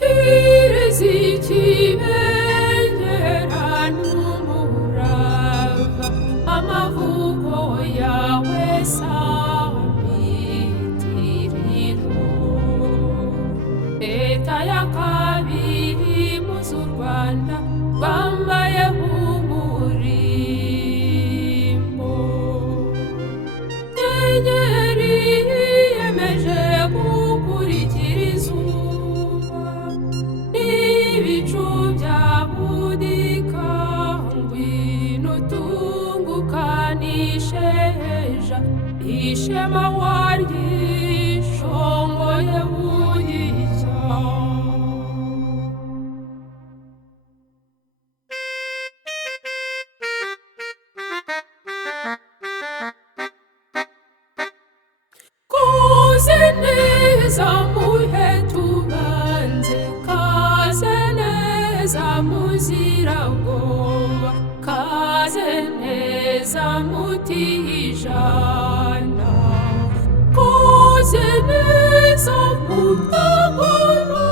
kirezi kibengera n'umurava amavuko yawe sabitiriro leta ya kabiri muzu Rwanda rwambaye umurimbo nyenyeri yemeje gukurikira izuba n'ibicu bya budika ngwino tungukanisheja ishema waryishongoye buyicya Kaze neza muhe tubanze kaze neza muziragoba kaze neza mutijana kaze neza mutabara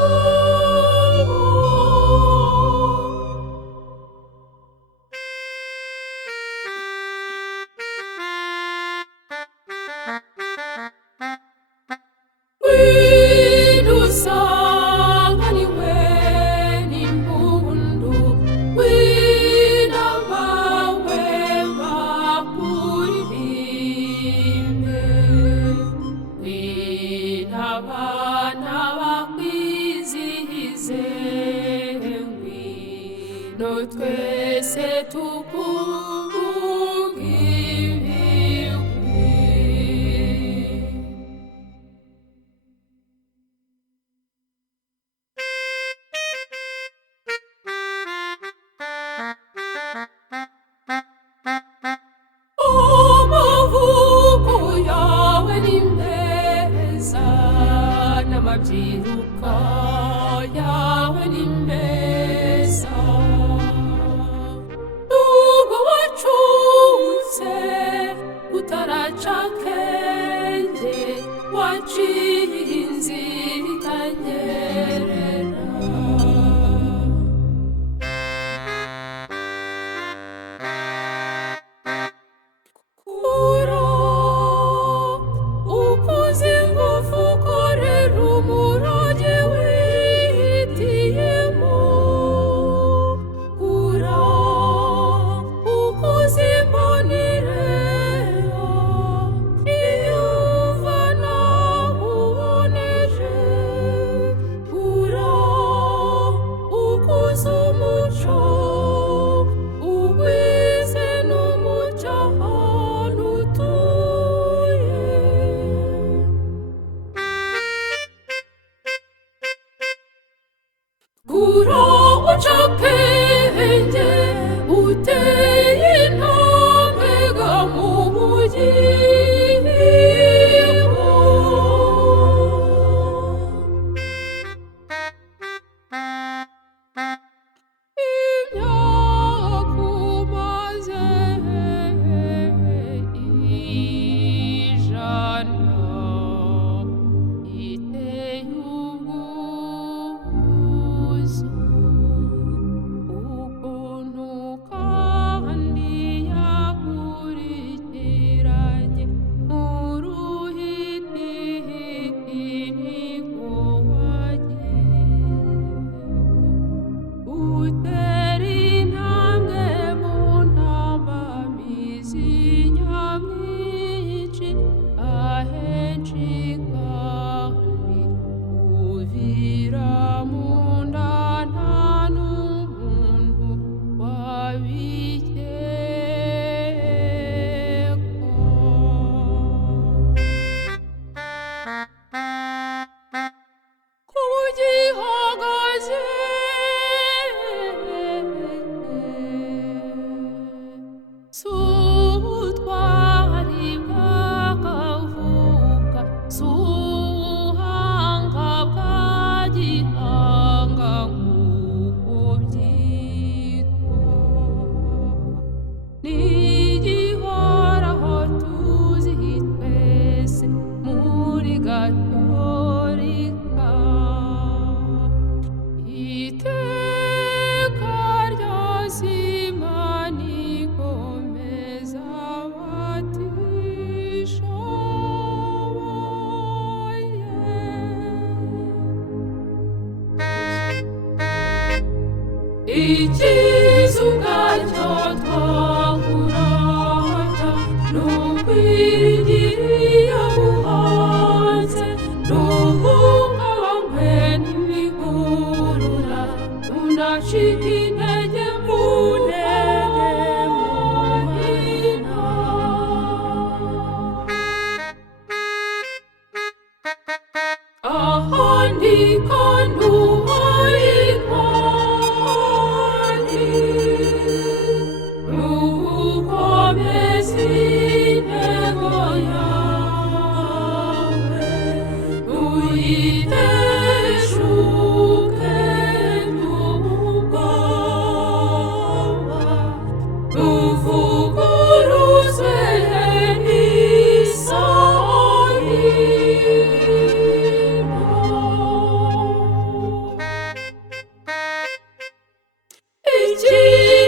twese tukuvuga ibigwi amavuko yawe ni meza n'amabyiruka yawe ni meza nubwo wacutse utaraca akenge waciye inzira itanyerera kura ukuze ingufu ukorera umurage wihitiyemo kura ukuze imbonire iyo uva naho icyiza ubwacyo twakurata n'ukwiriye buhanze n'ubungabanywe n'ibigurura tunacika intege mu mahina. Ahandi kandi ubaye intwari nukomeza intego yawe uyiteshuke n'ubwoba uvuguruzwe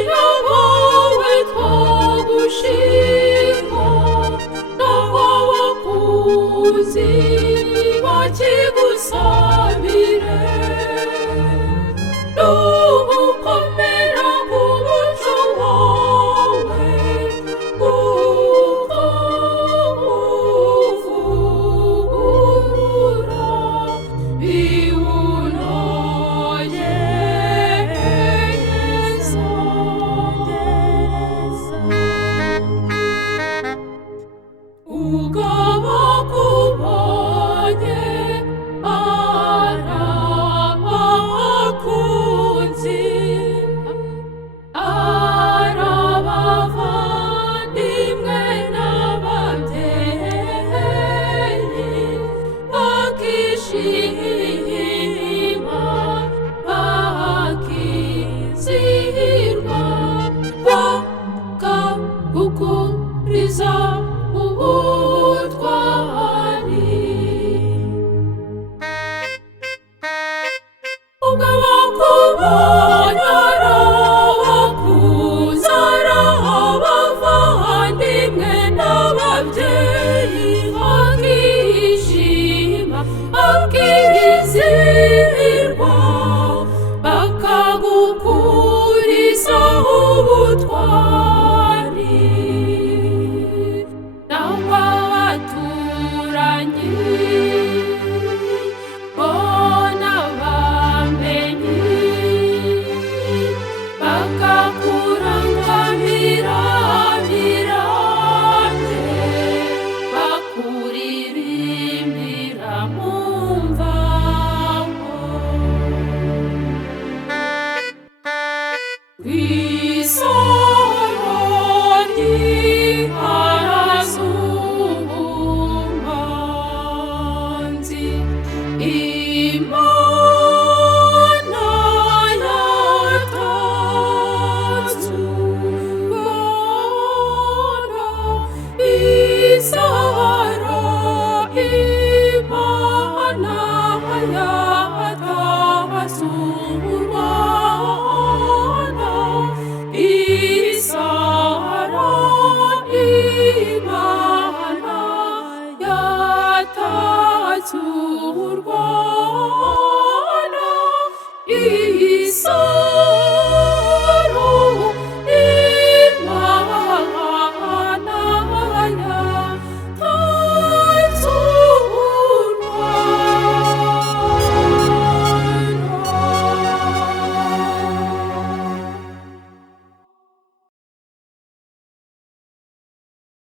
ikiyobowe twagushima naho wakuzi bakigusabire n'ugukomera k'umuco wawe kuko uvugurura ugaba kubonye arabakunzi arabavandimwe n'ababyeyi bakishima bakizihirwa bakagukuriza ubutwari ubwo bakubonye arabakuza arabavandimwe n'ababyeyi bakishima bakizihirwa bakagukuriza ubutwari n'abaturanyi bona bamenyi bakakurangamira mirande bakuririmbira mu mvaho kw'isoro ry'iharazubumanzi Imana yatatse urwanda isaro Imana yatatse urwanda isaro Imana yatatse urwanda